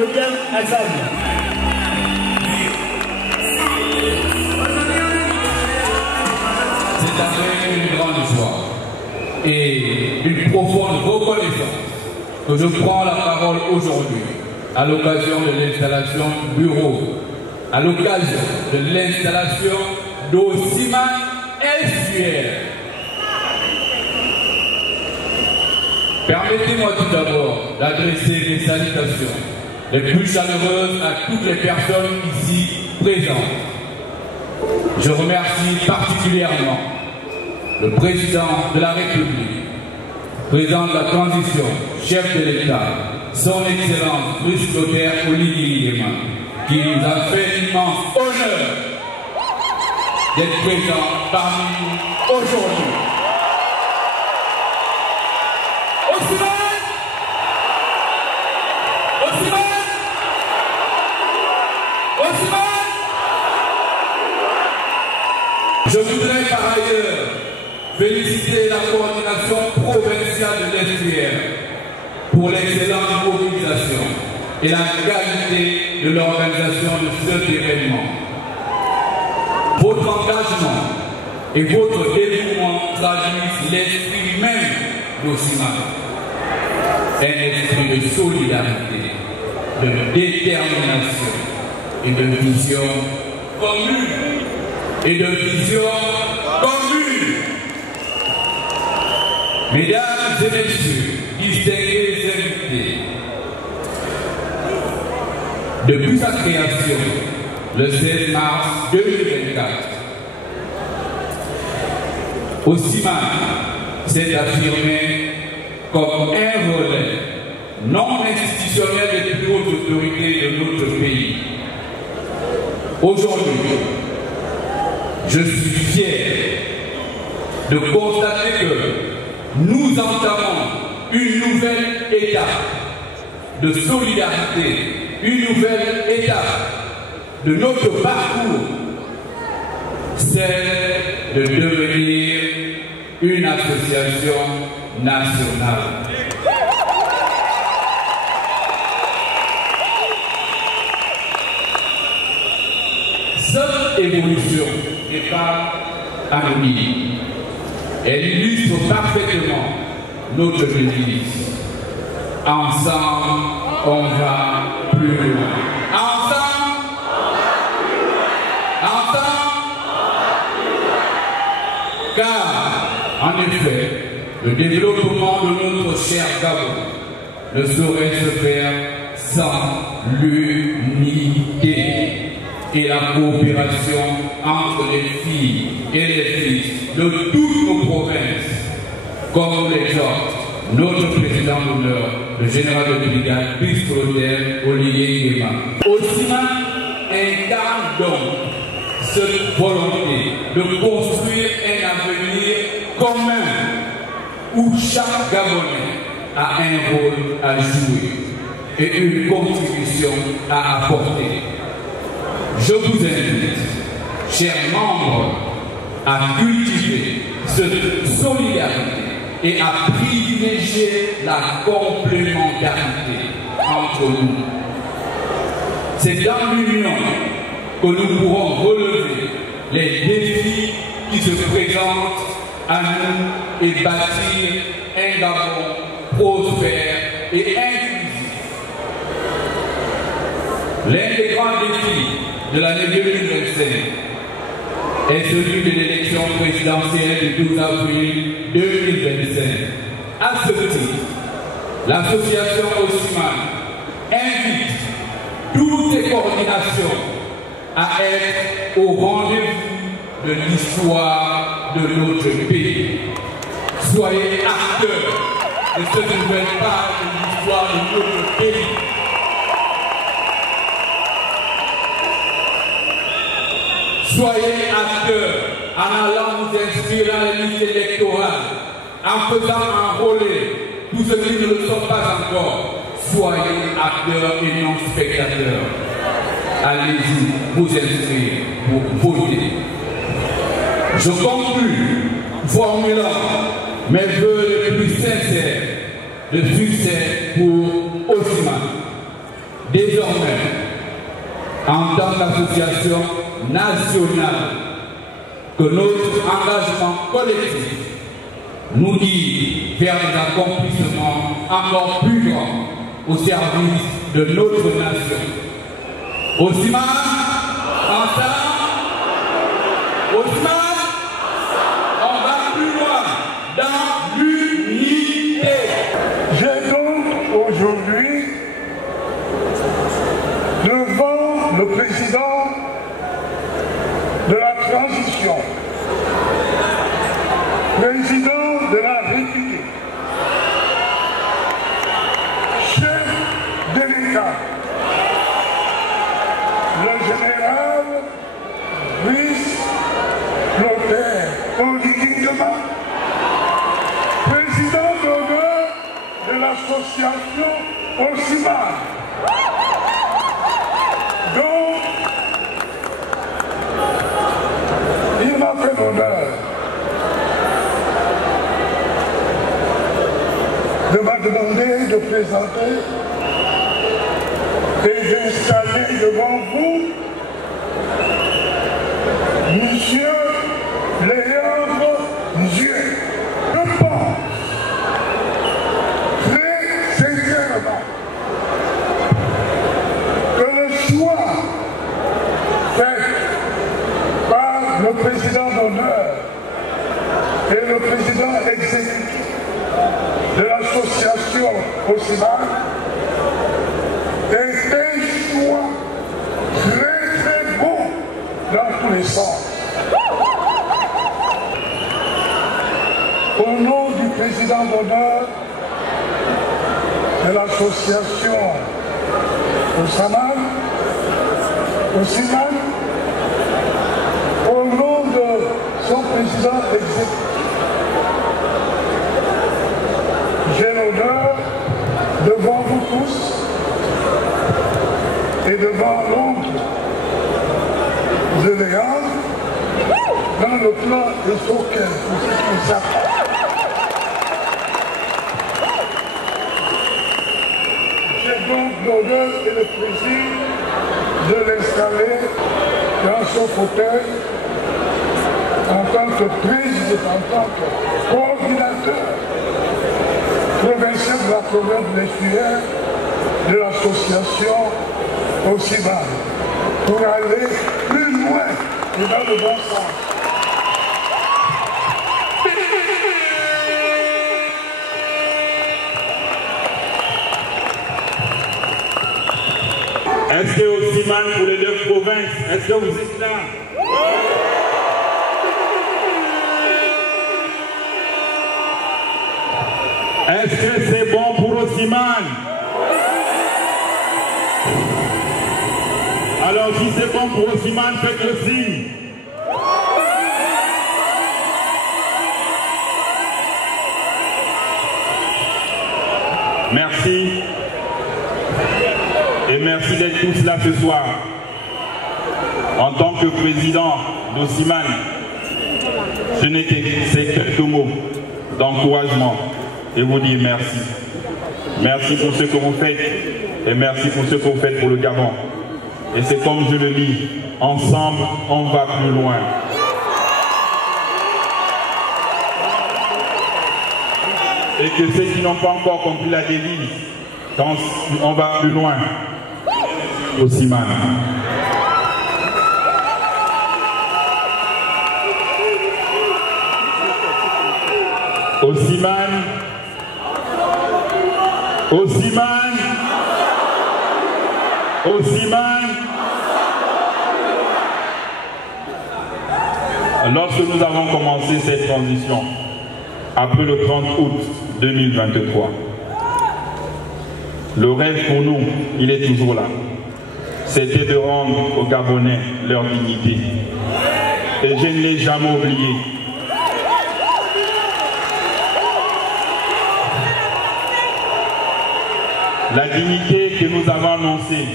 William Hassan. C'est avec une grande joie et une profonde reconnaissance que je prends la parole aujourd'hui à l'occasion de l'installation du bureau, à l'occasion de l'installation d'Osiman SQL. Permettez-moi tout d'abord d'adresser des salutations les plus chaleureuses à toutes les personnes ici présentes. Je remercie particulièrement le président de la République, président de la transition, chef de l'État, son Excellence Brice Clotaire Oligui Nguema, qui nous a fait l'immense honneur d'être présent parmi nous aujourd'hui. Je voudrais par ailleurs féliciter la coordination provinciale de l'SPR pour l'excellente mobilisation et la qualité de l'organisation de cet événement. Votre engagement et votre dévouement traduisent l'esprit même d'Osiman. Un esprit de solidarité, de détermination et de vision commune. Mesdames et messieurs, distingués invités, depuis sa création, le 16 mars 2024, Osiman s'est affirmé comme un relais non institutionnel des plus hautes autorités de notre pays. Aujourd'hui, je suis fier de constater que nous entamons une nouvelle étape de solidarité, une nouvelle étape de notre parcours, celle de devenir une association nationale. Cette évolution n'est pas anonyme. Elle illustre parfaitement notre devise. Ensemble, on va plus loin. Ensemble, car, en effet, le développement de notre cher Gabon ne saurait se faire sans l'unité et la coopération entre les filles et les fils de toutes nos provinces, comme l'exhorte notre président d'honneur, le général de brigade Brice Clotaire Oligui Nguema. Osiman incarne donc cette volonté de construire un avenir commun où chaque Gabonais a un rôle à jouer et une contribution à apporter. Je vous invite, chers membres, à cultiver cette solidarité et à privilégier la complémentarité entre nous. C'est dans l'union que nous pourrons relever les défis qui se présentent à nous et bâtir un Gabon prospère et inclusif. L'un des grands défis de l'année 2025 est celui de l'élection présidentielle du 12 avril 2025. À ce titre, l'association Osiman invite toutes les coordinations à être au rendez-vous de l'histoire de notre pays. Soyez acteurs de cette nouvelle page de l'histoire de notre pays. Soyez acteurs en allant nous inscrire à la liste électorale, en faisant enrôler tous ceux qui ne le sont pas encore. Soyez acteurs et non spectateurs. Allez-y, vous inscrire pour voter. Je conclue formulant mes vœux les plus sincères de succès pour Osiman. désormais, en tant qu'association nationale, que notre engagement collectif nous guide vers des accomplissements encore plus grands au service de notre nation. Osiman, ensemble, Osiman, on va plus loin dans l'unité. J'ai donc aujourd'hui, devant le président de la transition, président de la République, chef de l'État, le général Brice Clotaire Oligui Nguema, président d'honneur de l'association Osiman, donc il m'a fait l'honneur de m'a demandé de présenter et d'installer devant vous Monsieur Léandre Ndiaye. Je pense très sincèrement que le choix fait par le président d'honneur et le président exécutif de l'association Osiman est un choix très très bon dans tous les sens. Au nom du président d'honneur de l'association Osiman, au nom de son président exécutif, j'ai l'honneur devant vous tous et devant l'oncle de Léandre, dans le plan Esokel, pour ceux qui ne savent pas. J'ai donc l'honneur et le plaisir de l'installer dans son fauteuil en tant que président, en tant que coordinateur provincial de la province de l'Estuaire de l'association Osiman, pour aller plus loin et dans le bon sens. Est-ce que Osiman pour les 9 provinces, est-ce que vous êtes là? Est-ce que c'est bon pour Osiman? Alors si c'est bon pour Osiman, faites le signe. Merci. Et merci d'être tous là ce soir. En tant que président d'Osiman, je n'ai que ces quelques mots d'encouragement et vous dire merci. Merci pour ce que vous faites et merci pour ce que vous faites pour le Gabon. Et c'est comme je le dis, ensemble, on va plus loin. Et que ceux qui n'ont pas encore compris la devise, quand on va plus loin, Osiman. Osiman. Osiman. Osiman. Lorsque nous avons commencé cette transition, après le 30 août 2023, le rêve pour nous, il est toujours là. C'était de rendre aux Gabonais leur dignité. Et je ne l'ai jamais oublié. La dignité que nous avons annoncée,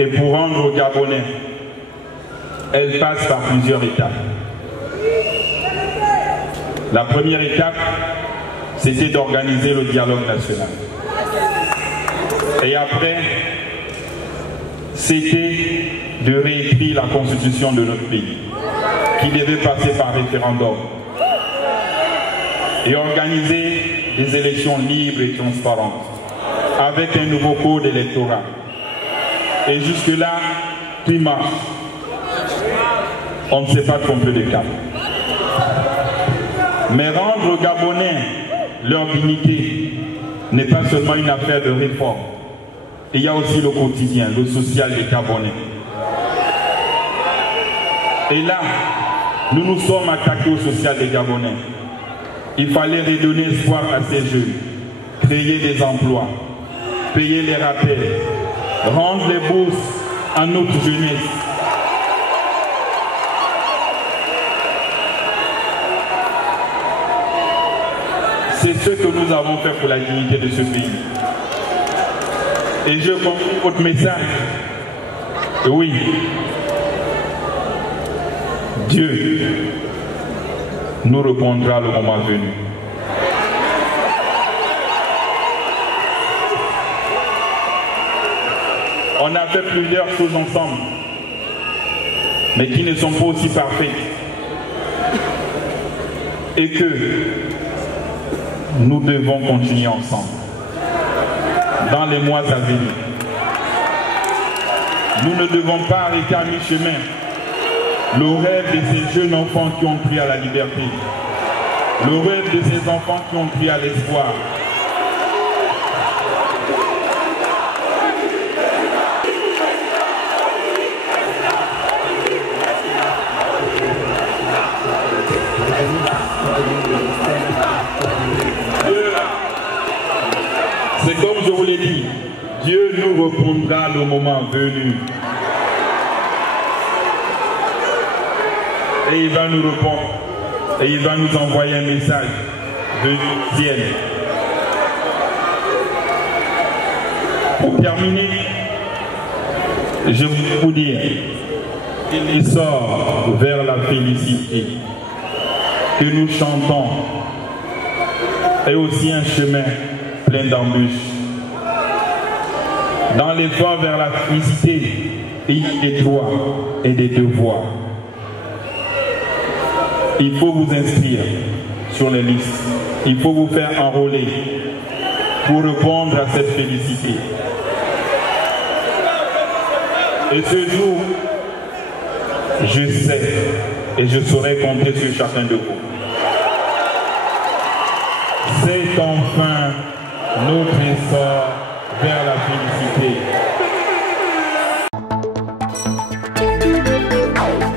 et pour rendre aux Gabonais, elle passe par plusieurs étapes. La première étape, c'était d'organiser le dialogue national. Et après, c'était de réécrire la constitution de notre pays, qui devait passer par référendum et organiser des élections libres et transparentes, avec un nouveau code électoral. Et jusque-là, tout marche. On ne s'est pas trompé de cap. Mais rendre aux Gabonais leur dignité n'est pas seulement une affaire de réforme. Il y a aussi le quotidien, le social des Gabonais. Et là, nous nous sommes attaqués au social des Gabonais. Il fallait redonner espoir à ces jeunes, créer des emplois, payer les rappels, rendre les bourses à notre jeunesse. C'est ce que nous avons fait pour la dignité de ce pays. Et je conclue votre message. Oui, Dieu nous répondra le moment venu. On a fait plusieurs choses ensemble, mais qui ne sont pas aussi parfaites. Et que nous devons continuer ensemble dans les mois à venir. Nous ne devons pas arrêter à mi-chemin le rêve de ces jeunes enfants qui ont pris à la liberté, le rêve de ces enfants qui ont pris à l'espoir. C'est comme je vous l'ai dit, Dieu nous répondra le moment venu. Et il va nous répondre. Et il va nous envoyer un message venu du ciel. Pour terminer, je vais vous dire qu'il sort vers la félicité que nous chantons est aussi un chemin plein d'embûches. Dans l'effort vers la félicité, il y a des droits et des devoirs. Il faut vous inscrire sur les listes. Il faut vous faire enrôler pour répondre à cette félicité. Et ce jour, je sais et je saurai compter sur chacun de vous. C'est enfin notre essor vers la